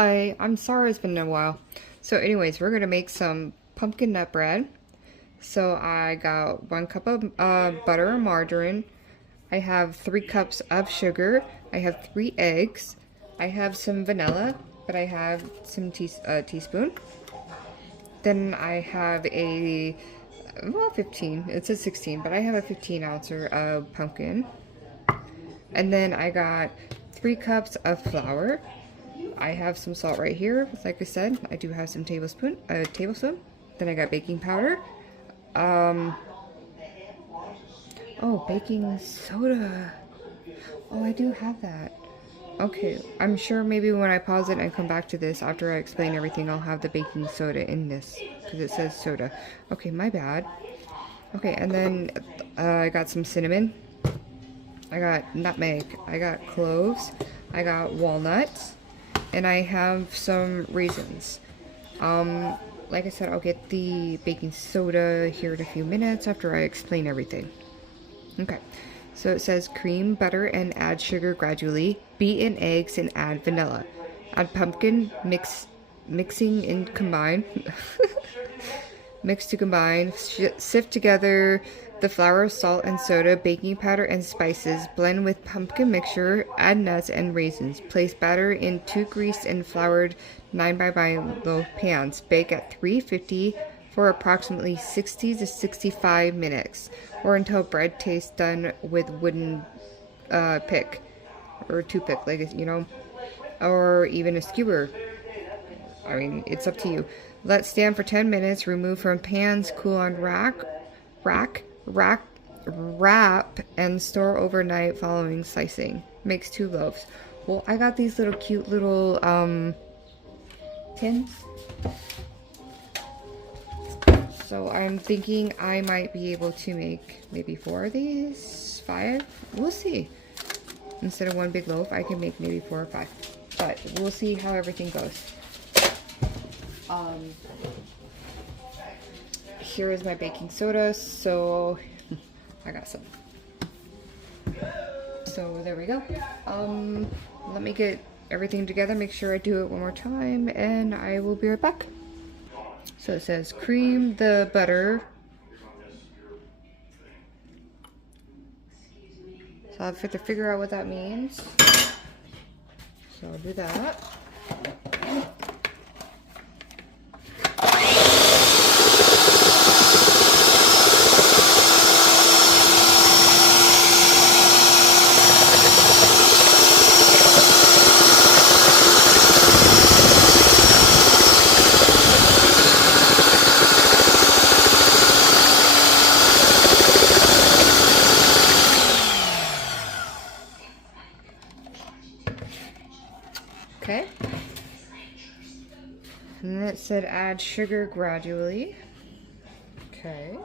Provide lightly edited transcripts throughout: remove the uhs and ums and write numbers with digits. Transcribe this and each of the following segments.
Hi, I'm sorry it's been a while. So anyways, we're gonna make some pumpkin nut bread. So I got 1 cup of butter or margarine. I have 3 cups of sugar. I have 3 eggs. I have some vanilla, but I have some teaspoon. Then I have well, 15. It says 16, but I have a 15 ouncer of pumpkin. And then I got 3 cups of flour. I have some salt right here. Like I said, I do have some tablespoon. Then I got baking powder. Oh, baking soda. Oh, I do have that. Okay, I'm sure maybe when I pause it and come back to this after I explain everything, I'll have the baking soda in this because it says soda. Okay, my bad. Okay, and then I got some cinnamon. I got nutmeg. I got cloves. I got walnuts. And I have some raisins. Like I said, I'll get the baking soda here in a few minutes after I explain everything. Okay, so it says cream, butter, and add sugar gradually. Beat in eggs and add vanilla. Add pumpkin, mixing and combine. Mix to combine. Sift together the flour, salt, and soda, baking powder, and spices. Blend with pumpkin mixture. Add nuts and raisins. Place batter in 2 greased and floured 9x9 loaf pans. Bake at 350 for approximately 60 to 65 minutes, or until bread tastes done with wooden pick or toothpick, like or even a skewer. I mean, it's up to you. Let stand for 10 minutes. Remove from pans. Cool on wrap, and store overnight following slicing. Makes 2 loaves. Well, I got these little cute little tins. So I'm thinking I might be able to make maybe 4 of these, 5. We'll see. Instead of 1 big loaf, I can make maybe 4 or 5. But we'll see how everything goes. Here is my baking soda, so I got some. So there we go. Let me get everything together, make sure I do it one more time, and I will be right back. So it says cream the butter. So I have to figure out what that means. So I'll do that. Okay. And then it said add sugar gradually. Okay.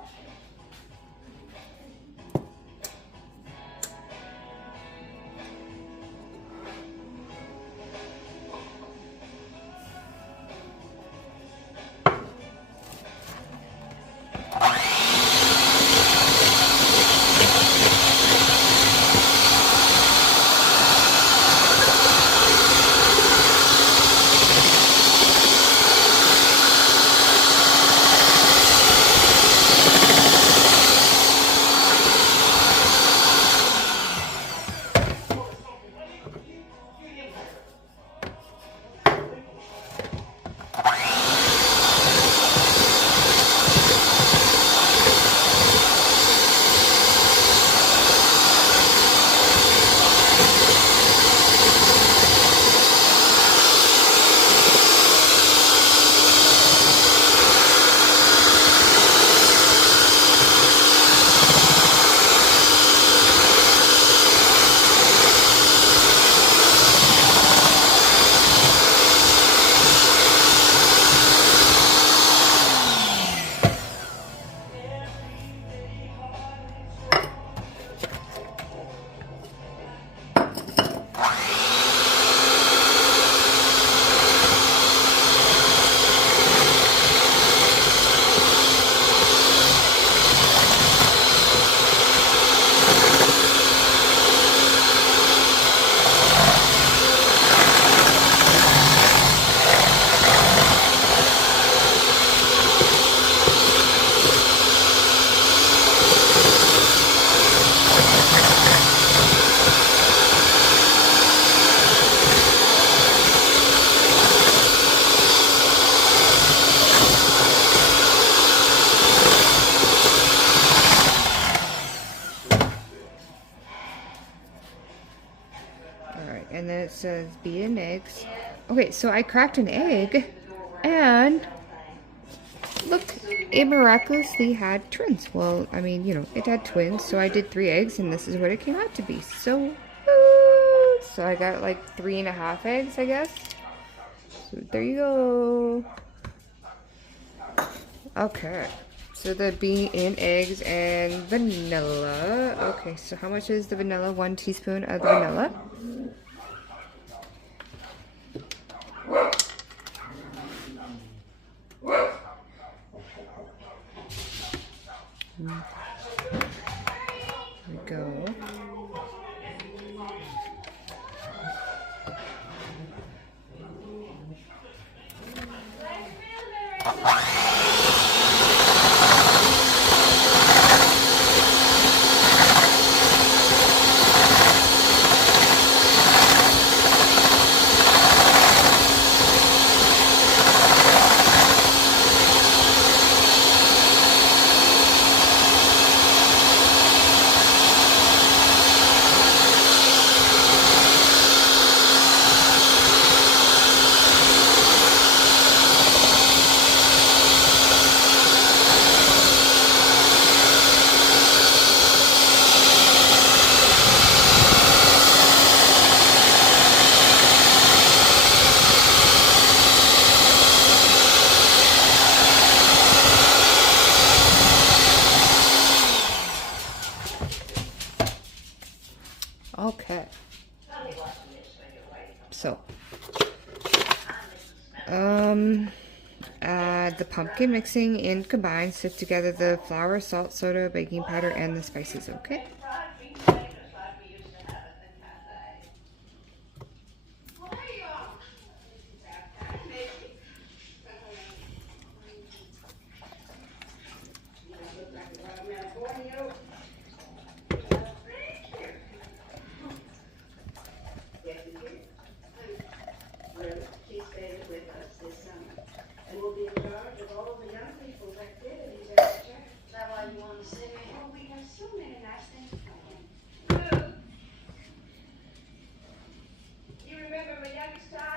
says beaten eggs. Okay, so I cracked an egg, and look, it miraculously had twins. Well, I mean, you know, it had twins, so I did 3 eggs, and this is what it came out to be. So, so I got like 3.5 eggs, I guess. So there you go. Okay, so the beaten eggs and vanilla. Okay, so how much is the vanilla? 1 teaspoon of the vanilla. There we go. Okay. So, add the pumpkin mixing and combine. Sift together the flour, salt, soda, baking powder, and the spices. Okay.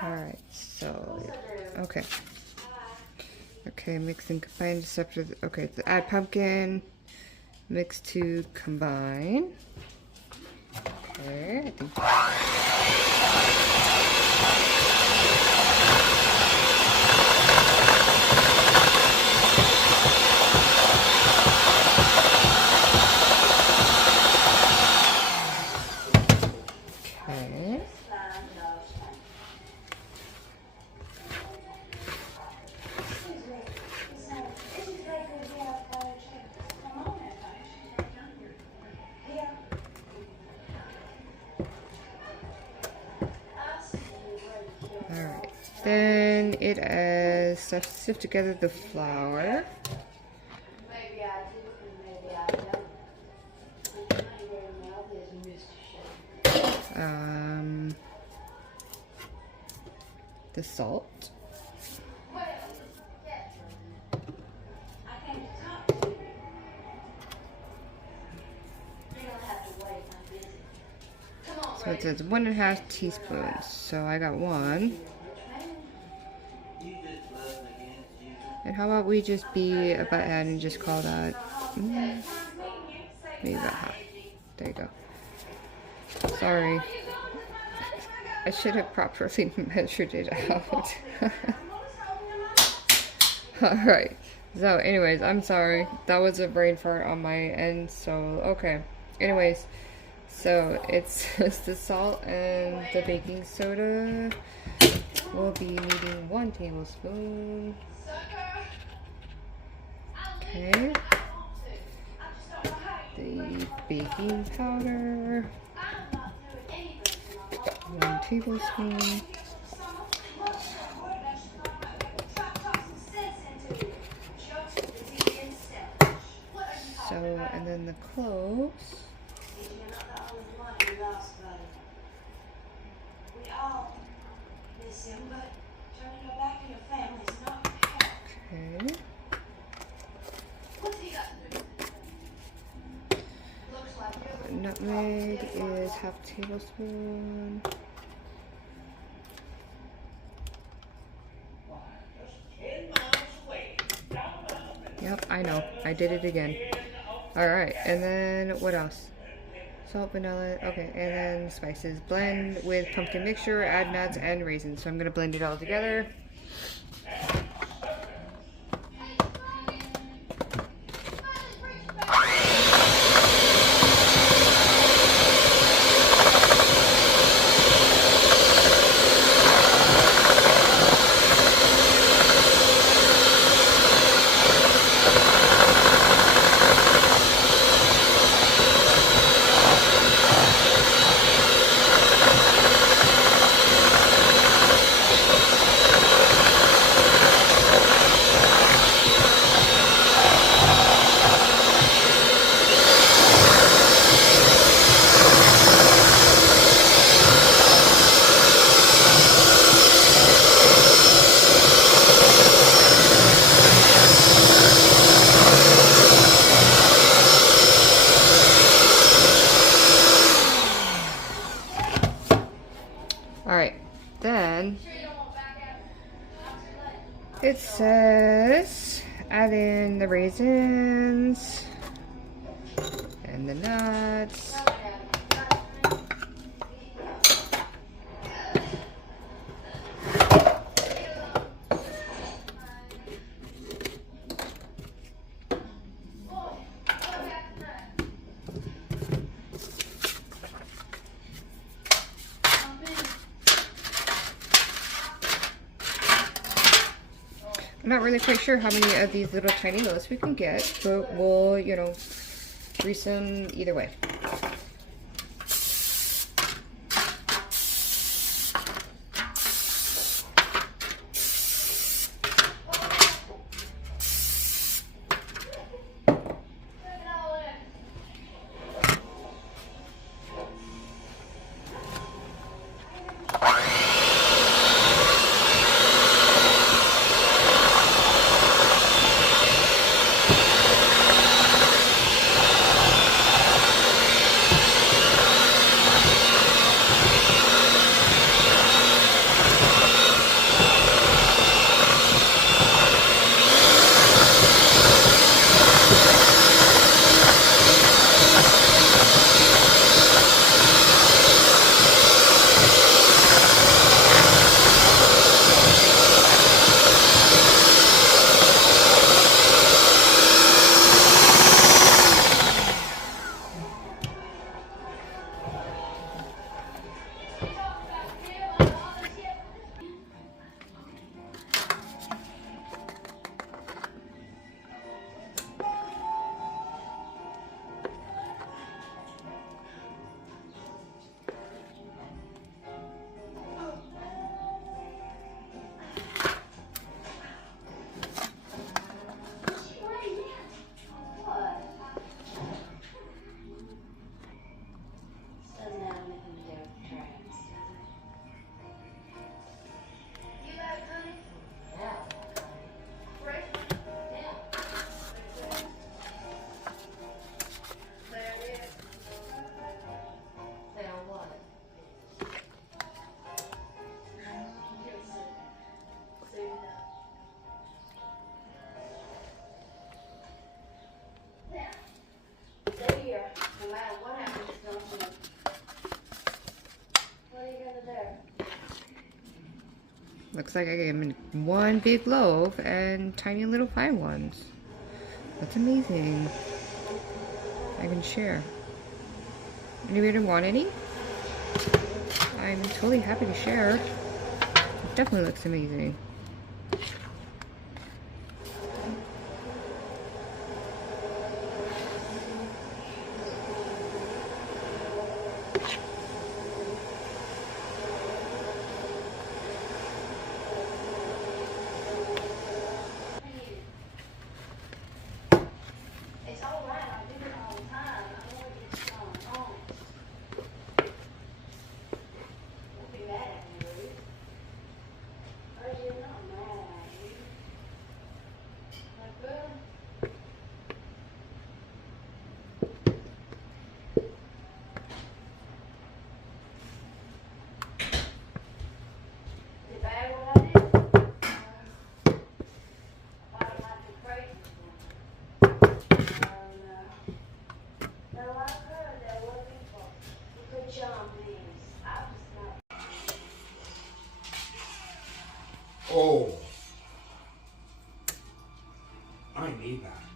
Alright, so, okay. Okay, mix and combine to separate. Okay, so add pumpkin, mix to combine. Okay, I think. Okay. Alright, then it sift together the flour. The salt. So it says 1.5 teaspoons. So I got 1. And how about we just be a butthead and just call that maybe about half. There you go. Sorry. I should have properly measured it out. Alright. So anyways, I'm sorry. That was a brain fart on my end. So okay. Anyways. So it's just the salt and the baking soda. We'll be needing 1 tablespoon. Okay. The baking powder. 1 tablespoon. So, and then the cloves. Okay. Nutmeg is 1/2 tablespoon. I know, I did it again. Alright, and then what else? Salt, vanilla, okay, and then spices. Blend with pumpkin mixture, add nuts and raisins. So I'm gonna blend it all together. Alright, then it says add in the raisins and the nuts. I'm not really quite sure how many of these little tiny loaves we can get, but we'll, you know, grease them either way. Looks like I gave him one big loaf and tiny little fine ones. That's amazing. I can share. Anybody want any? I'm totally happy to share. It definitely looks amazing. Oh. I need that.